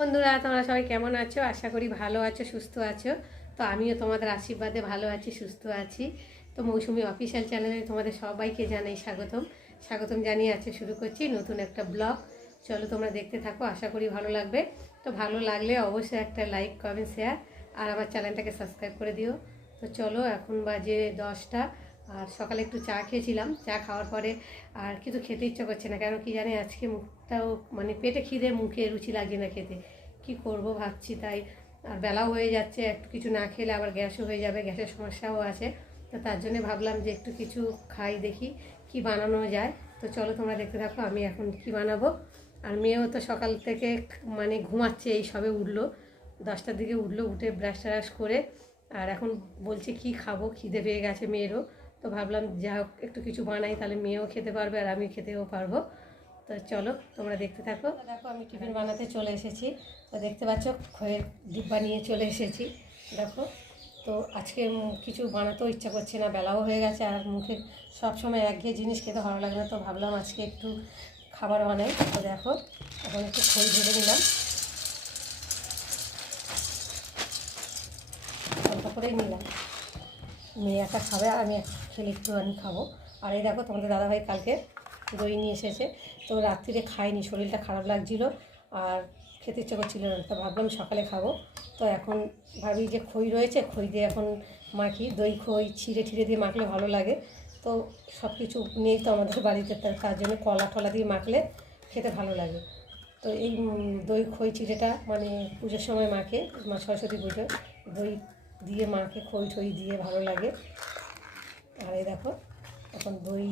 বন্ধুরা, তোমরা সবাই কেমন আছো? আশা করি ভালো আছো, সুস্থ আছো। তো আমিও তোমাদের আশীর্বাদে ভালো আছি, সুস্থ আছি। তো মৌসুমি অফিসিয়াল চ্যানেলে তোমাদের সবাইকে জানাই স্বাগতম। স্বাগতম জানিয়ে আজকে শুরু করছি নতুন একটা ব্লগ। চলো তোমরা দেখতে থাকো, আশা করি ভালো লাগবে। তো ভালো লাগলে অবশ্যই একটা লাইক, কমেন্ট, শেয়ার আর আমার চ্যানেলটাকে সাবস্ক্রাইব করে দিও। তো চলো, এখন বাজে 10টা। আর সকালে একটু চা খেয়েছিলাম, চা খাওয়ার পরে আর কিছু খেতে ইচ্ছা করছে না, কেন কি জানি আজকে মুখটাও মানে পেটে খিদে, মুখে রুচি লাগছে না খেতে। কি করব ভাবছি তাই। আর বেলাও হয়ে যাচ্ছে, একটু কিছু না খেলে আবার গ্যাসও হয়ে যাবে, গ্যাসের সমস্যাও আছে। তো তার জন্য ভাবলাম যে একটু কিছু খাই, দেখি কি বানানো যায়। তো চলো তোমরা দেখতে থাকো আমি এখন কি বানাবো। আর মেয়েও তো সকাল থেকে মানে ঘুমাচ্ছে, এই সবে উঠলো, 10টার দিকে উঠলো, উঠে ব্রাশ ট্রাশ করে আর এখন বলছে কি খাবো, খিদে পেয়ে গেছে মেয়েরও। তো ভাবলাম যা হোক একটু কিছু বানাই, তাহলে মেয়েও খেতে পারবে আর আমি খেতেও পারবো। তো চলো তোমরা দেখতে থাকো। দেখো আমি টিফিন বানাতে চলে এসেছি। তো দেখতে পাচ্ছ খয়ের ডিব্বা নিয়ে চলে এসেছি। দেখো, তো আজকে কিছু বানাতেও ইচ্ছা করছে না, বেলাও হয়ে গেছে আর মুখে সবসময় একঘেয়ে জিনিস খেতে ভালো লাগে না। তো ভাবলাম আজকে একটু খাবার বানাই। তো দেখো এখন একটু খই ঢেলে নিলাম, অল্প করেই নিলাম। মেয়ে একটা খাবে আর আমি খেলে একটু আমি খাবো। আর এই দেখো তোমাদের দাদাভাই কালকে দই নিয়ে এসেছে। তো রাত্রিরে খাইনি, শরীরটা খারাপ লাগছিল আর খেতে ইচ্ছে করছিল না। তো ভাবলাম সকালে খাবো। তো এখন ভাবি যে খই রয়েছে, খই দিয়ে এখন মাখি, দই খই ছিঁড়ে ঠিড়ে দিয়ে মাখলে ভালো লাগে। তো সব কিছু নেই তো আমাদের বাড়িতে, তার জন্য কলা টলা দিয়ে মাখলে খেতে ভালো লাগে। তো এই দই খই চিড়েটা মানে পুজোর সময় মাখে, মা সরস্বতী পুজো, দই দিয়ে মাখে, খই ঠই দিয়ে ভালো লাগে। আর এই দেখো এখন দই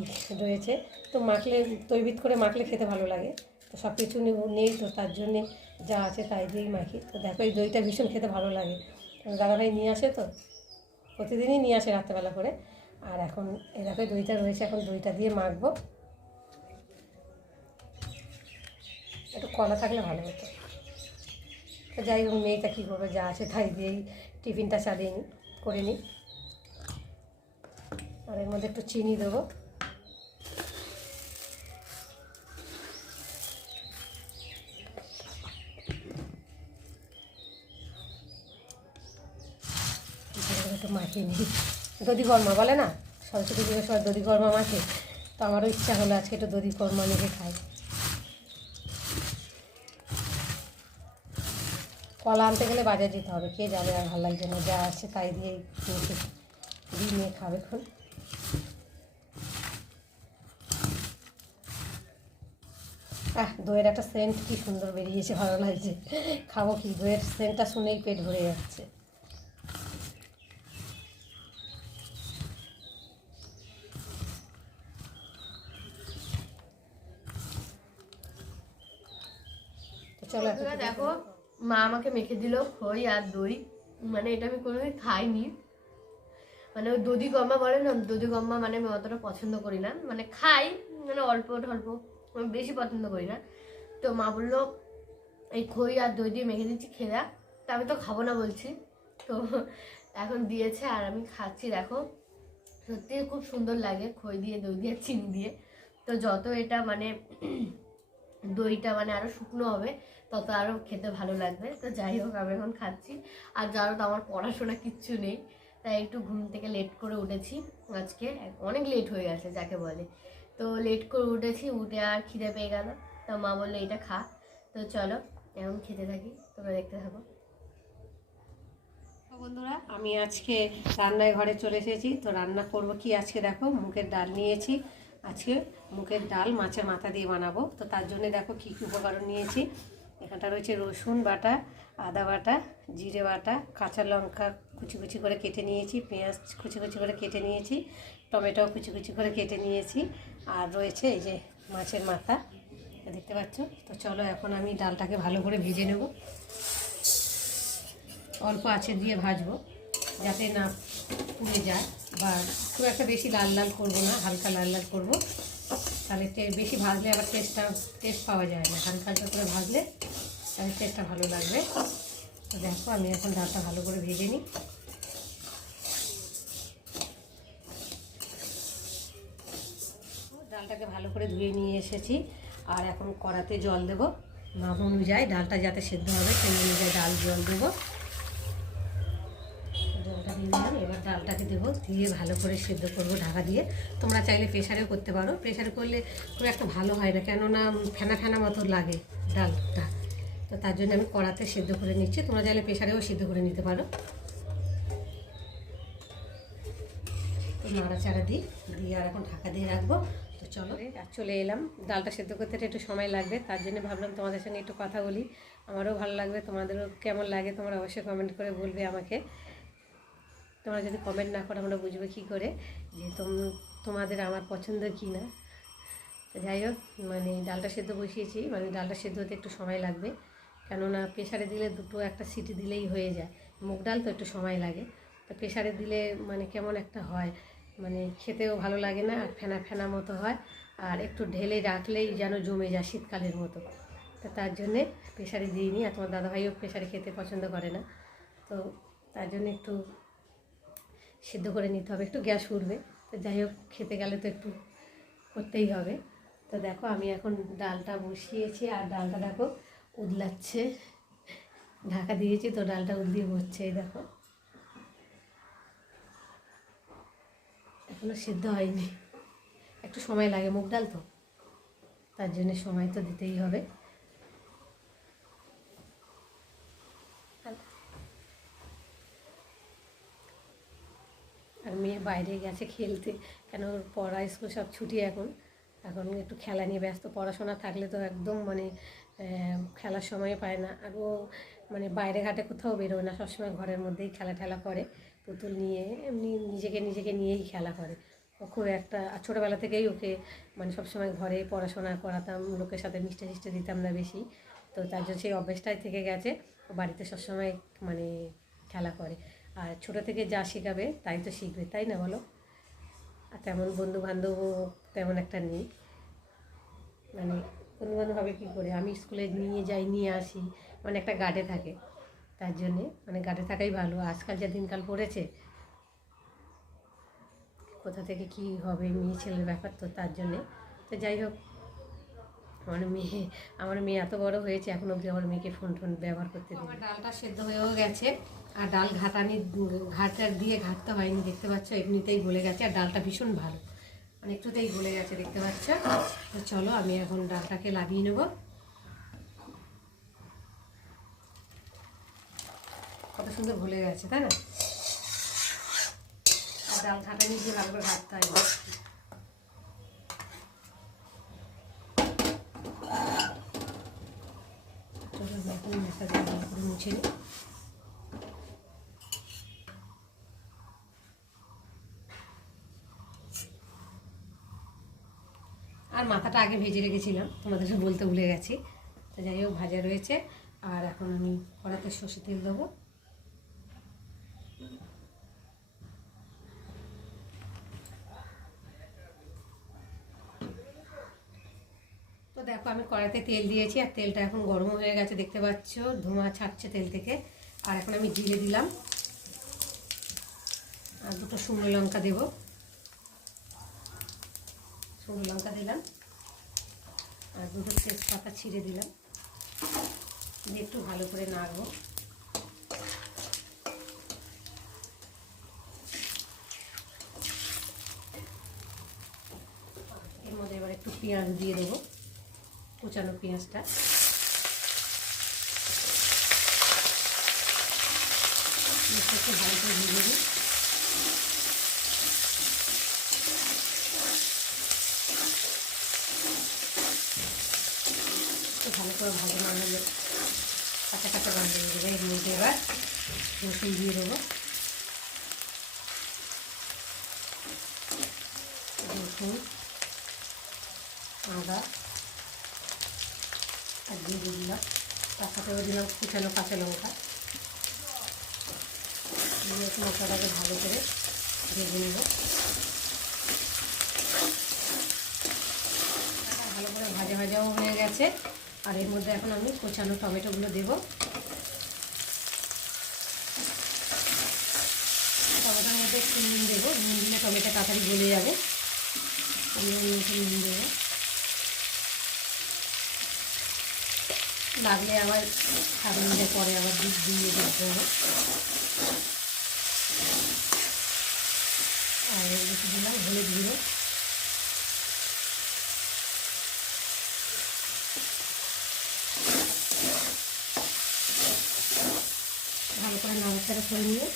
রয়েছে, তো মাখলে তৈবিত করে মাখলে খেতে ভালো লাগে। তো সব কিছু নেই, তো তার জন্যে যা আছে তাই দিয়েই মাখি। তো দেখো এই দইটা ভীষণ খেতে ভালো লাগে, দাদাভাই নিয়ে আসে, তো প্রতিদিনই নিয়ে আসে রাত্রেবেলা করে। আর এখন এই দেখো দইটা রয়েছে, এখন দইটা দিয়ে মাখবো। একটু কলা থাকলে ভালো হতো। তো যাই হোক, মেয়েটা কী করবে, যা আছে তাই দিয়েই টিফিনটা চালিয়ে নিই, করে নিই। আর এর মধ্যে একটু চিনি দেবো। একটু মাখিয়ে নিই, দধি কর্মা বলে না, সরস্বতী পুজোর সময় দধি কর্মা মাখে। তো আমারও ইচ্ছা হলো আজকে একটু দধি কর্মা মেখে খাই। কলা আনতে গেলে বাজার যেতে হবে, কে যাবে, আর ভালো লাগছে না, যা আছে তাই দিয়েই মেখে দিয়ে নিয়ে খাবে এখন। দইয়ের একটা সেন্ট কি সুন্দর বেরিয়েছে, ভালো লাগছে। খাবো কি, দইয়ের সেন্টটা শুনেই পেট ভরে যাচ্ছে। তো চলো দেখো, মা আমাকে মেখে দিল খই আর দই। মানে এটা আমি কোনোদিন খাইনি। মানে ওই দধি গম্মা বলে না, দধি গম্মা মানে আমি অতটা পছন্দ করি না, মানে খাই মানে অল্প অল্প, আমি বেশি পছন্দ করি না। তো মা বললো এই খই আর দই দিয়ে মেখে দিচ্ছি, খেয়ে দেখ। তা আমি তো খাবো না বলছি। তো এখন দিয়েছে আর আমি খাচ্ছি। দেখো সত্যি খুব সুন্দর লাগে, খই দিয়ে দই দিয়ে চিনি দিয়ে। তো যত এটা মানে দইটা মানে আরো শুকনো হবে, তত আরো খেতে ভালো লাগবে। তো যাই হোক, আমি এখন খাচ্ছি। আর জানো তো আমার পড়াশোনা কিচ্ছু নেই, তাই একটু ঘুম থেকে লেট করে উঠেছি। আজকে অনেক লেট হয়ে গেছে যাকে বলে। তো লেট করে উঠেছি, উঠে আর খিদে পেয়ে গেল। তো মা বললো এটা খা। তো চলো এখন খেতে থাকি, তোমরা দেখতে থাকো। বন্ধুরা, আমি আজকে রান্নায় ঘরে চলে এসেছি। তো রান্না করব কি আজকে, দেখো মুগের ডাল নিয়েছি। আজকে মুগের ডাল মাছের মাথা দিয়ে বানাবো। তো তার জন্য দেখো কী কী উপকরণ নিয়েছি। এখানটা রয়েছে রসুন বাটা, আদা বাটা, জিরে বাটা, কাঁচা লঙ্কা কুচি কুচি করে কেটে নিয়েছি, পেঁয়াজ কুচি কুচি করে কেটে নিয়েছি, টমেটোও কুচি কুচি করে কেটে নিয়েছি, আর রয়েছে এই যে মাছের মাথা, দেখতে পাচ্ছ। তো চলো এখন আমি ডালটাকে ভালো করে ভেজে নেব। অল্প আঁচে দিয়ে ভাজবো যাতে না পুড়ে যায়, বা খুব একটা বেশি লাল লাল করবো না, হালকা লাল লাল করবো। তাহলে বেশি ভাজলে আবার টেস্ট পাওয়া যায় না, হালকা হালকা করে ভাজলে তাহলে টেস্টটা ভালো লাগবে। তো দেখো আমি এখন ডালটা ভালো করে ভেজে নিই। ডালটাকে ভালো করে ধুয়ে নিয়ে এসেছি, আর এখন কড়াতে জল দেব। মাপ অনুযায়ী ডালটা যাতে সেদ্ধ হবে সেই অনুযায়ী ডাল জল দেবো। জলটা দিয়ে দিলাম, এবার ডালটাকে দেবো, দিয়ে ভালো করে সেদ্ধ করবো ঢাকা দিয়ে। তোমরা চাইলে প্রেশারেও করতে পারো, প্রেশারে করলে খুব একটা ভালো হয় না, কেননা ফেনা ফেনা মতো লাগে ডালটা। তো তার জন্য আমি কড়াতে সেদ্ধ করে নিচ্ছি, তোমরা চাইলে প্রেশারেও সেদ্ধ করে নিতে পারো। তো নাড়াচাড়া দিয়ে আর এখন ঢাকা দিয়ে রাখবো। তো চলো আর চলে এলাম, ডালটা সেদ্ধ করতে একটু সময় লাগবে, তার জন্য ভাবলাম তোমাদের সঙ্গে একটু কথা বলি। আমারও ভালো লাগবে, তোমাদেরও কেমন লাগে তোমরা অবশ্যই কমেন্ট করে বলবে আমাকে। তোমরা যদি কমেন্ট না করো আমরা বুঝবো কী করে যে তোমাদের আমার পছন্দ কি না। তো যাই হোক, মানে ডালটা সেদ্ধ বসিয়েছি, মানে ডালটা সেদ্ধ হতে একটু সময় লাগবে, কেননা প্রেশারে দিলে দুটো একটা সিটি দিলেই হয়ে যায়, মুগ ডাল তো একটু সময় লাগে। তো প্রেশারে দিলে মানে কেমন একটা হয়, মানে খেতেও ভালো লাগে না, আর ফেনা ফেনা মতো হয়, আর একটু ঢেলে রাখলেই যেন জমে যায় শীতকালের মতো। তো তার জন্যে প্রেশারে দিইনি, আর তোমার দাদাভাইও প্রেশারে খেতে পছন্দ করে না। তো তার জন্য একটু সিদ্ধ করে নিতে হবে, একটু গ্যাস উঠবে। তো যাই হোক, খেতে গেলে তো একটু করতেই হবে। তো দেখো আমি এখন ডালটা বসিয়েছি, আর ডালটা দেখো উদলাচ্ছে, ঢাকা দিয়েছি তো ডালটা উদলিয়ে হচ্ছে। এই দেখো এখনো সিদ্ধ হয়নি, একটু সময় লাগে, মুগ ডাল তো, তার জন্য সময় তো দিতেই হবে। আর মেয়ে বাইরে গেছে খেলতে, কেন ওর পড়া স্কুল সব ছুটি এখন একটু খেলা নিয়ে ব্যস্ত। পড়াশোনা থাকলে তো একদম মানে খেলার সময় পায় না, আর ও মানে বাইরে ঘাটে কোথাও বেরোয় না, সবসময় ঘরের মধ্যেই খেলা ঠেলা করে, পুতুল নিয়ে এমনি নিজেকে নিয়েই খেলা করে। ও খুব একটা, আর ছোটোবেলা থেকেই ওকে মানে সবসময় ঘরে পড়াশোনা করাতাম, লোকের সাথে মিষ্টি টিষ্টি দিতাম না বেশি, তো তার জন্য সেই অভ্যেসটাই থেকে গেছে। ও বাড়িতে সবসময় মানে খেলা করে, আর ছোটো থেকে যা শেখাবে তাই তো শিখবে, তাই না বলো? আর তেমন বন্ধুবান্ধবও তেমন একটা নেই, মানে বন্ধুবান্ধব হবে কী করে, আমি স্কুলে নিয়ে যাই নিয়ে আসি, মানে একটা গার্ডে থাকে, তার জন্যে মানে গার্ডে থাকাই ভালো। আজকাল যা দিনকাল পড়েছে, কোথা থেকে কী হবে মেয়ে ছেলের ব্যাপার, তো তার জন্যে। তো যাই হোক, আমার মেয়ে এত বড় হয়েছে, এখন অবধি আমার মেয়েকে ফোন ব্যবহার করতে দিই। আমার ডালটা সেদ্ধ হয়েও গেছে, আর ডাল ঘাটার দিয়ে ঘাটতে হয়নি, দেখতে পাচ্ছ এমনিতেই গলে গেছে, আর ডালটা ভীষণ ভালো, মানে একটুতেই গলে গেছে, দেখতে পাচ্ছ। তো চলো আমি এখন ডালটাকে লাগিয়ে নেব। কত সুন্দর গলে গেছে, তাই না? আর ডাল ঘাটানি দিয়ে ভালো করে ঘাটতে হয়। মুছে নিই। আর মাথাটা আগে ভেজে রেখেছিলাম, তোমাদের বলতে ভুলে গেছি। তো যাই হোক, ভাজা রয়েছে, আর এখন আমি কড়াতে সর্ষে তেল দেবো। তো দেখো আমি কড়াইতে তেল দিয়েছি, আর তেলটা এখন গরম হয়ে গেছে, দেখতে পাচ্ছ ধোঁয়া ছাড়ছে তেল থেকে। আর এখন আমি জিরে দিলাম, আর দুটো শুকনো লঙ্কা দেব, শুকনো লঙ্কা দিলাম, আর দুটো তেজপাতা ছিঁড়ে দিলাম, দিয়ে একটু ভালো করে নাড়বো। এর মধ্যে এবার একটু পেঁয়াজ দিয়ে দেবো, কুচানো পেঁয়াজটা। একটু ভালো করে ভেজে দিই। ভালো করে ভালো বানালে কাঁচা কাঁচা বানিয়ে দেবে। এর মধ্যে এবার রসুন দিয়ে দেবো, রসুন আদা আর দিয়ে দিলাম, তার সাথেও দিলাম কুচানো কাঁচা লঙ্কা, দিয়ে মশলাটাকে ভালো করে ভেজে নেব। ভালো করে ভাজা ভাজাও হয়ে গেছে, আর এর মধ্যে এখন আমি কোচানো টমেটোগুলো দেবো। টমেটোর মধ্যে একটু নুন দেবো, নুন দিলে টমেটো তাড়াতাড়ি গলে যাবে, নুন দেবো। লাগলে আবার 7 মিনিটের পরে আবার দুধ দিয়ে দিতে হবে। আর একটু দিলাম হলুদ গুঁড়ো, ভালো করে নাড়াচাড়া করে নিয়ে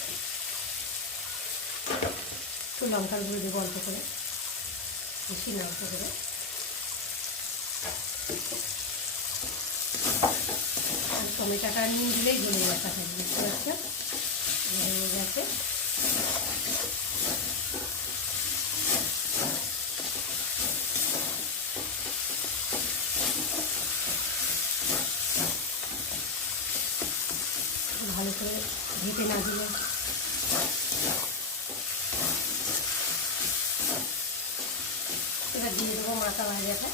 একটু লঙ্কার গুঁড়ো দেবো অল্প করে, বেশি না অল্প করে। আর টমেটোটা নিয়ে দিলেই গলে যাচ্ছে, বুঝতে পারছো, গলে গেছে। ভালো করে ঢেকে না দিলে এবার দিয়ে দেবো মাথা ভাজাটা।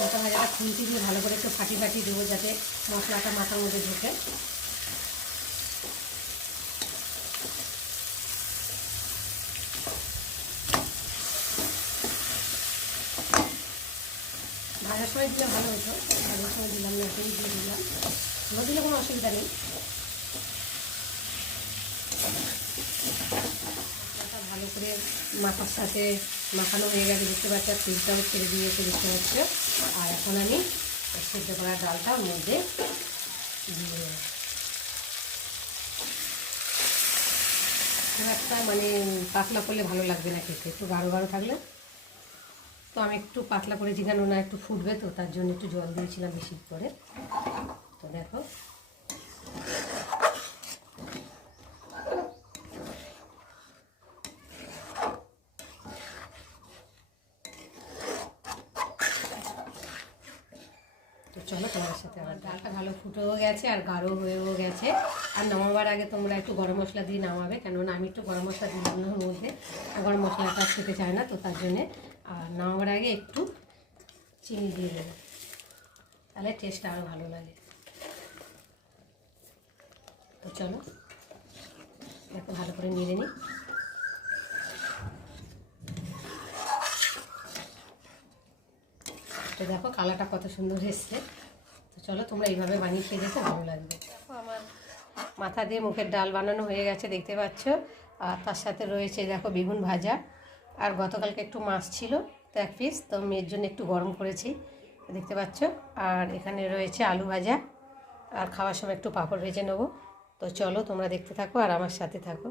মাথা ভাজাটা খুন্তি দিয়ে ভালো করে একটু ফাটি ফাটি দেবো যাতে মশলাটা মাথার মধ্যে ঢোকে। ভাজার সময় দিলে ভালো হতো, ভাজার সময় দিলাম না, এখনই দিয়ে দিলাম। ভালো দিলে কোনো অসুবিধা নেই। ভালো করে মাথার সাথে মাখানো হয়ে গেছে, দেখতে পাচ্ছি। আর তেলটাও ছেড়ে দিয়েছে, দেখতে পাচ্ছ। আর এখন আমি সেদ্ধ করা ডালটা ওর মধ্যে দিয়ে দেবো। খুব একটা মানে পাতলা করলে ভালো লাগবে না খেতে, একটু গাঢ় গাঢ় থাকলে। তো আমি একটু পাতলা করে জিগানো না, একটু ফুটবে তো, তার জন্য একটু জল দিয়েছিলাম বেশি করে। তো দেখো তো চলো তোমার সাথে আমার ডালটা ভালো ফুটেও গেছে আর গাঢ় হয়েও গেছে। আর নামাবার আগে তোমরা একটু গরম মশলা দিয়ে নামাবে, কেননা আমি একটু গরম মশলা দিলাম না ওর মধ্যে, গরম মশলাটা খেতে চায় না তো, তার জন্যে। আর নামাবার আগে একটু চিনি দিয়ে দেবে, তাহলে টেস্টটা আরও ভালো লাগে। তো চলো একটু ভালো করে নেড়ে নিই। তো দেখো কালারটা কত সুন্দর এসছে। তো চলো তোমরা এইভাবে বানিয়ে খেয়ে দেখো, ভালো লাগবে। দেখো আমার মাথা দিয়ে মুখের ডাল বানানো হয়ে গেছে, দেখতে পাচ্ছ। আর তার সাথে রয়েছে দেখো বেগুন ভাজা, আর গতকালকে একটু মাছ ছিল তো 1 পিস, তো মেয়ের জন্য একটু গরম করেছি, দেখতে পাচ্ছ। আর এখানে রয়েছে আলু ভাজা, আর খাওয়ার সময় একটু পাঁপড় ভেজে নেবো। তো চলো তোমরা দেখতে থাকো আর আমার সাথে থাকো।